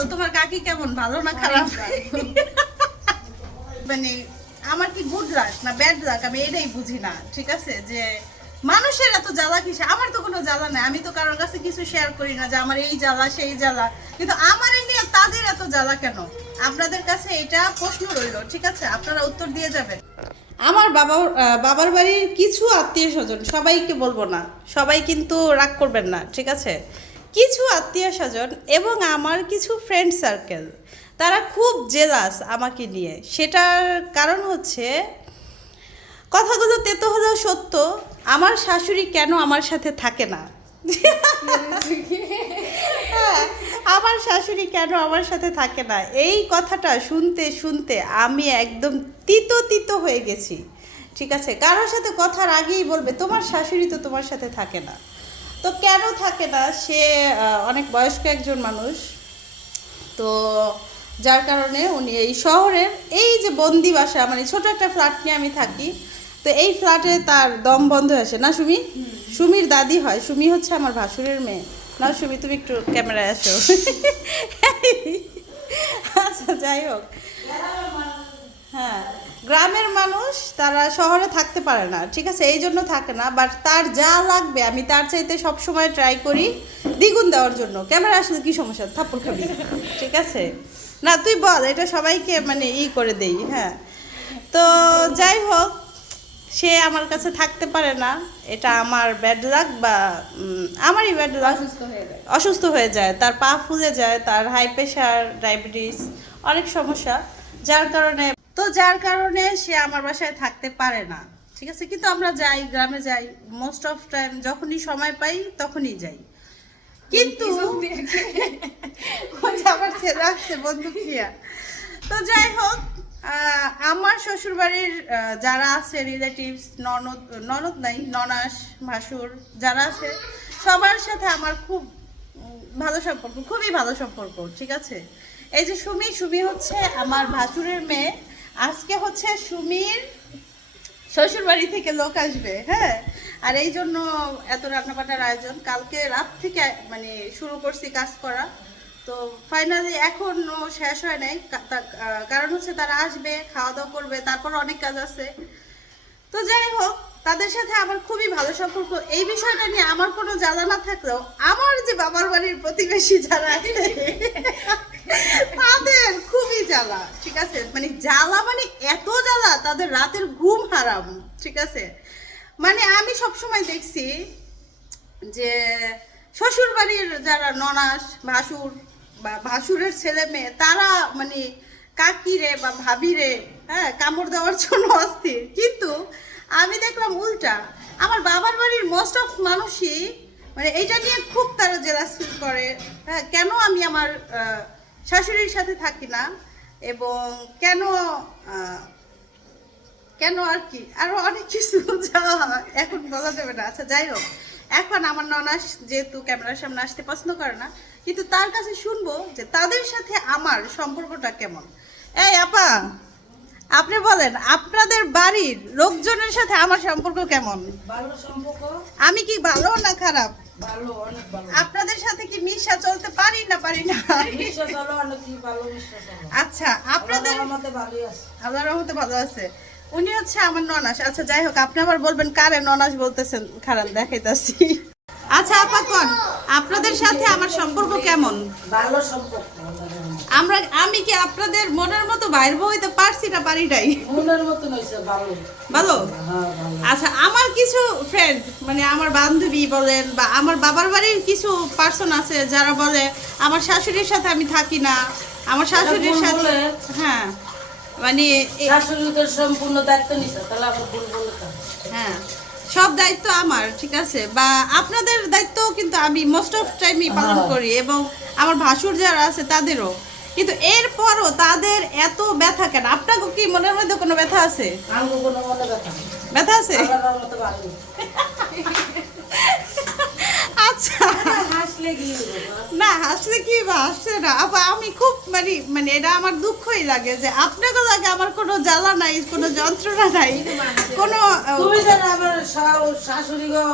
বলো তোমার কাকি কেমন? ভালো না খারাপ? মানে আমার কি গুড লাক না ব্যাড লাক আমি এটাই বুঝি না ঠিক আছে? যে মানুষের এত জ্বালা কিসে? আমার তো কোনো জ্বালা নাই। আমি তো কারোর কাছে কিছু শেয়ার করি না যে আমার এই জ্বালা সেই জ্বালা। কিন্তু আমার এই নিয়ে তাদের এত জ্বালা কেন? আপনাদের কাছে এটা প্রশ্ন রইল ঠিক আছে? আপনারা উত্তর দিয়ে যাবেন। আমার বাবা বাবার বাড়ির কিছু আত্মীয় স্বজন সবাইকে বলব না। সবাই কিন্তু রাগ করবেন না ঠিক আছে? কিছু আত্মীয় স্বজন এবং আমার কিছু ফ্রেন্ড সার্কেল তারা খুব জেলাস আমাকে নিয়ে। সেটার কারণ হচ্ছে কথাগুলো তেতো হলেও সত্য আমার শাশুড়ি কেন আমার সাথে থাকে না? হ্যাঁ, আমার শাশুড়ি কেন আমার সাথে থাকে না? এই কথাটা শুনতে শুনতে আমি একদম তিতো তিতো হয়ে গেছি। ঠিক আছে? কারোর সাথে কথার আগেই বলবে তোমার শাশুড়ি তো তোমার সাথে থাকে না। তো কেন থাকে না? সে অনেক বয়স্ক একজন মানুষ। তো যার কারণে উনি এই শহরের এই যে বন্দি বাসা মানে ছোট একটা ফ্ল্যাট নিয়ে আমি থাকি তো এই ফ্ল্যাটে তার দম বন্ধ আসে। না সুমি? সুমির দাদি হয়। সুমি হচ্ছে আমার ভাসুরের মেয়ে। না সুমি তুমি একটু ক্যামেরায় আসো। আচ্ছা যাই হোক। হ্যাঁ গ্রামের মানুষ তারা শহরে থাকতে পারে না ঠিক আছে? এই জন্য থাকে না বাট তার যা লাগবে আমি তার চাইতে সব সময় ট্রাই করি দ্বিগুণ দেওয়ার জন্য। ক্যামেরা আসলে কি সমস্যা? থাপ্পড় খাবি ঠিক আছে? না তুই বল এটা সবাইকে মানে ই করে দেই হ্যাঁ। তো যাই হোক সে আমার কাছে থাকতে পারে না এটা আমার ব্যাড লাক বা আমারই ব্যাড লাক অসুস্থ হয়ে যায়। অসুস্থ হয়ে যায় তার পা ফুলে যায় তার হাই প্রেশার ডায়াবেটিস অনেক সমস্যা যার কারণে যার কারণে সে আমার বাসায় থাকতে পারে না। ঠিক আছে? কিন্তু আমরা যাই গ্রামে যাই মোস্ট অফ টাইম যখনই সময় পাই তখনই যাই। কিন্তু আমার ছেলে আসছে বন্ধু নিয়ে তো যাই হোক আমার শ্বশুরবাড়ির যারা আছে রিলেটিভস ননদ ননদ নাই ননাস ভাসুর যারা আছে সবার সাথে আমার খুব ভালো সম্পর্ক খুবই ভালো সম্পর্ক ঠিক আছে? এই যে সুমি সুমি হচ্ছে আমার ভাসুরের মেয়ে। আজকে হচ্ছে সুমির শ্বশুর বাড়ি থেকে লোক আসবে হ্যাঁ? আর এই জন্য এত রান্নাবাটার আয়োজন। কালকে রাত থেকে মানে শুরু করছি কাজ করা। তো ফাইনালি এখনও শেষ হয় নাই। কারণ হচ্ছে তারা আসবে খাওয়া দাওয়া করবে, তারপর অনেক কাজ আছে। তো যাই হোক তাদের সাথে আমার খুবই ভালো সম্পর্ক। এই বিষয়টা নিয়ে আমার কোনো জ্বালা না থাকলেও আমার যে বাবার বাড়ির প্রতিবেশী যারা আছে, তাদের খুবই জ্বালা, ঠিক আছে? মানে জ্বালা মানে এত জ্বালা, তাদের রাতের ঘুম হারাম, ঠিক আছে? মানে আমি সবসময় দেখছি যে শ্বশুর বাড়ির যারা ননাস, ভাসুর বা ভাসুরের ছেলে মেয়ে, তারা মানে কাকিরে বা ভাবিরে হ্যাঁ কামড় দেওয়ার জন্য অস্থির। কিন্তু আমি দেখলাম উল্টা। আমার বাবার বাড়ির মোস্ট অফ মানুষই মানে এইটা নিয়ে খুব তারা জেলাস ফিল করে। হ্যাঁ কেন আমি আমার শাশুড়ির সাথে থাকি না? এবং কেন কেন আর কি? আরও অনেক কিছু এখন বলা যাবে না। আচ্ছা যাই হোক। এখন আমার ননাস যেহেতু ক্যামেরার সামনে আসতে পছন্দ করে না, কিন্তু তার কাছে শুনব যে তাদের সাথে আমার সম্পর্কটা কেমন। এই, আপা! আপনি বলেন আপনাদের বাড়ির লোকজনের সাথে আমার সম্পর্ক কেমন? ভালো সম্পর্ক? আমি কি ভালো না খারাপ? ভালো অনেক ভালো। আপনাদের সাথে কি মিশা চলতে পারি না পারি না? অনেক ভালো আচ্ছা আপনাদের আছে। আল্লাহর রহমতে ভালো আছে। উনি হচ্ছে আমার ননাস। আচ্ছা যাই হোক আপনি আবার বলবেন কারে ননাস বলতেছেন? খারাপ দেখাইতাছি। আচ্ছা আপা কোন? আপনাদের সাথে আমার সম্পর্ক কেমন? ভালো সম্পর্ক। আমরা আমি কি আপনাদের মনের মতো বাইর হইতে পারছি না পারি নাই মনের মতন হয়েছে ভালো। ভালো? হ্যাঁ ভালো। আচ্ছা আমার কিছু ফ্রেন্ড মানে আমার বান্ধবী বলেন বা আমার বাবার বাড়ির কিছু পার্সন আছে যারা বলে আমার শাশুড়ির সাথে আমি থাকি না। আমার শাশুড়ির সাথে হ্যাঁ মানে শাশুড়িদের সম্পূর্ণ দায়িত্ব নিছে তাহলে আবার ভুল বলে হ্যাঁ সব দায়িত্ব আমার ঠিক আছে? বা আপনাদের দায়িত্ব কিন্তু আমি মোস্ট অফ টাইমই পালন হ্যাঁ। করি এবং আমার ভাসুর যারা আছে তাদেরও। কিন্তু এরপরও তাদের এত ব্যথা কেন? আপনাকে কি মনের মধ্যে কোনো ব্যথা আছে? ব্যথা আছে। আচ্ছা। না হাসলে কি বা হাসছে না। আপা আমি খুব মানে মানে এটা আমার দুঃখই লাগে যে আপনাকে লাগে আমার কোনো জ্বালা নাই কোনো যন্ত্রণা নাই কোনো আহ, তুমি জানো আমার শাশুড়ি গো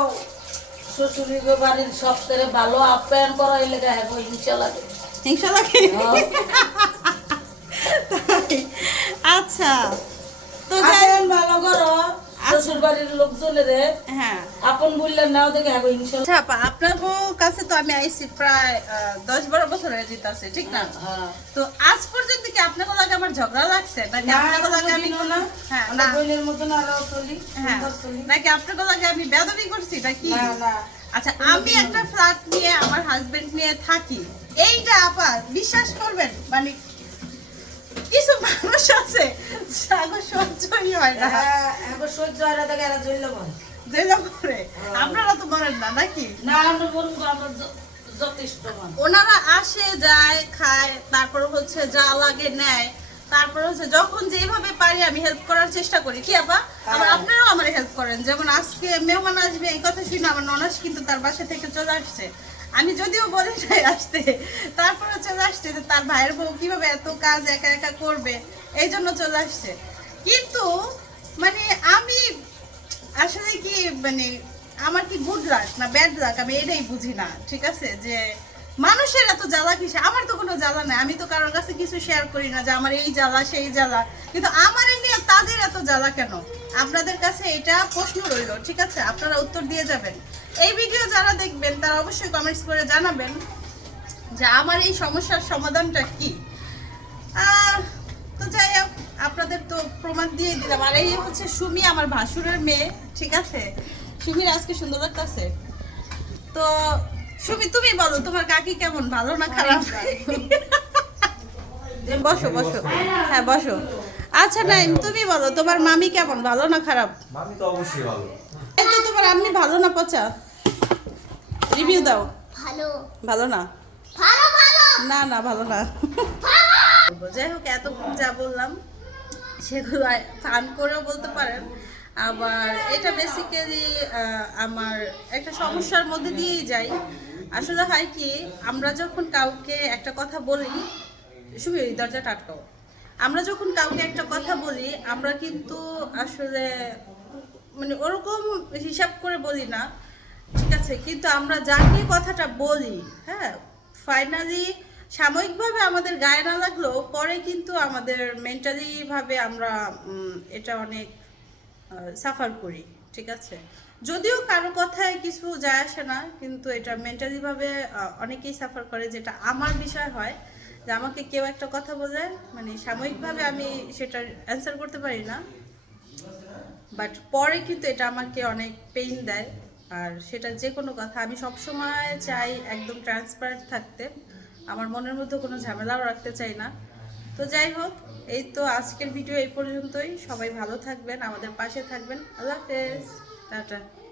শ্বশুরি গো বাড়ির সব থেকে ভালো আপ্যায়ন করা হ্যাঁ ইনশাল্লাহ হিংসা লাগে হ্যাঁ। আচ্ছা। তো যাই আপন ভালো করো। বাড়ির লোকজনের হ্যাঁ। আপন বললেন না ওদেরকে হ্যাঁ ইনশাল্লাহ। আচ্ছা আপা, আপনার কাছে তো আমি আইছি প্রায় দশ বারো বছর হয়ে যেতেছে ঠিক না? হ্যাঁ তো আজ পর্যন্ত কি আপনার লাগে আমার ঝগড়া লাগছে? নাকি আপনার লাগে আমি না। হ্যাঁ না। মতন আরও চলি হ্যাঁ। নাকি আপনার লাগে আমি বেদবি করছি নাকি? না না। আচ্ছা আমি একটা ফ্ল্যাট নিয়ে আমার হাজবেন্ড নিয়ে থাকি। এইটা আপা বিশ্বাস করবেন মানে কিছু মানুষ আছে সাগর সহ্যই হয় না। হ্যাঁ, এখন সহ্য হয় না এরা চললে বল। যেটা করে আপনারা তো বলেন না নাকি? না আমরা বলব আমরা যথেষ্ট ওনারা আসে যায় খায় তারপর হচ্ছে যা লাগে নেয়। তারপর হচ্ছে যখন যেভাবে পারি আমি হেল্প করার চেষ্টা করি। কি আপা? আবার হ্যাঁ। আপনারাও আমার হেল্প করেন। যেমন আজকে মেহমান আসবে এই কথা শুনে আমার ননাস কিন্তু তার বাসা থেকে চলে আসছে। আমি যদিও বলি নাই আসতে, তারপরে চলে আসছে যে তার ভাইয়ের বউ কীভাবে এত কাজ একা একা করবে, এই জন্য চলে আসছে। কিন্তু মানে আমি আসলে কি মানে আমার কি গুড লাক না ব্যাড লাক আমি এটাই বুঝি না, ঠিক আছে? যে মানুষের এত জ্বালা কিসে? আমার তো কোনো জ্বালা নাই। আমি তো কারোর কাছে কিছু শেয়ার করি না যে আমার এই জ্বালা, সেই জ্বালা। কিন্তু আমার নিয়ে তাদের এত জ্বালা কেন? আপনাদের কাছে এটা প্রশ্ন রইল ঠিক আছে? আপনারা উত্তর দিয়ে যাবেন। এই ভিডিও যারা দেখবেন তারা অবশ্যই কমেন্টস করে জানাবেন যে আমার এই সমস্যার সমাধানটা কি। তো যাই হোক আপনাদের তো প্রমাণ দিয়ে দিলাম। আর এই হচ্ছে সুমি আমার ভাসুরের মেয়ে ঠিক আছে? সুমির আজকে সুন্দর লাগতেছে। তো সুমি তুমি বলো তোমার কাকি কেমন? ভালো না খারাপ? বসো বসো। হ্যাঁ বসো। আচ্ছা নাইম তুমি বলো তোমার মামি কেমন ভালো না খারাপ? মামি তো অবশ্যই ভালো। এই তো তোমার আম্মি ভালো না পচা? রিভিউ দাও। ভালো। ভালো না? ভালো ভালো। না না ভালো না। যাই হোক এত যা বললাম সেগুলো ফান করেও বলতে পারেন। আবার এটা বেসিক্যালি আমার একটা সমস্যার মধ্যে দিয়েই যাই। আসলে হয় কি আমরা যখন কাউকে একটা কথা বলি শুধু এই দরজাটা আটকাও। আমরা যখন কাউকে একটা কথা বলি, আমরা কিন্তু আসলে মানে ওরকম হিসাব করে বলি না, ঠিক আছে? কিন্তু আমরা যাকে কথাটা বলি হ্যাঁ? ফাইনালি সাময়িকভাবে আমাদের গায়ে না লাগলেও পরে কিন্তু আমাদের মেন্টালিভাবে আমরা এটা অনেক সাফার করি, ঠিক আছে? যদিও কারও কথায় কিছু যায় আসে না, কিন্তু এটা মেন্টালিভাবে অনেকেই সাফার করে, যেটা আমার বিষয় হয়। যে আমাকে কেউ একটা কথা বলে মানে সাময়িকভাবে আমি সেটা অ্যান্সার করতে পারি না। বাট পরে কিন্তু এটা আমাকে অনেক পেইন দেয়। আর সেটা যে কোনো কথা, আমি সবসময় চাই একদম ট্রান্সপারেন্ট থাকতে। আমার মনের মধ্যে কোনো ঝামেলাও রাখতে চাই না। তো যাই হোক, এই তো আজকের ভিডিও এই পর্যন্তই। সবাই ভালো থাকবেন, আমাদের পাশে থাকবেন। আল্লাহ হাফেজ। টাটা।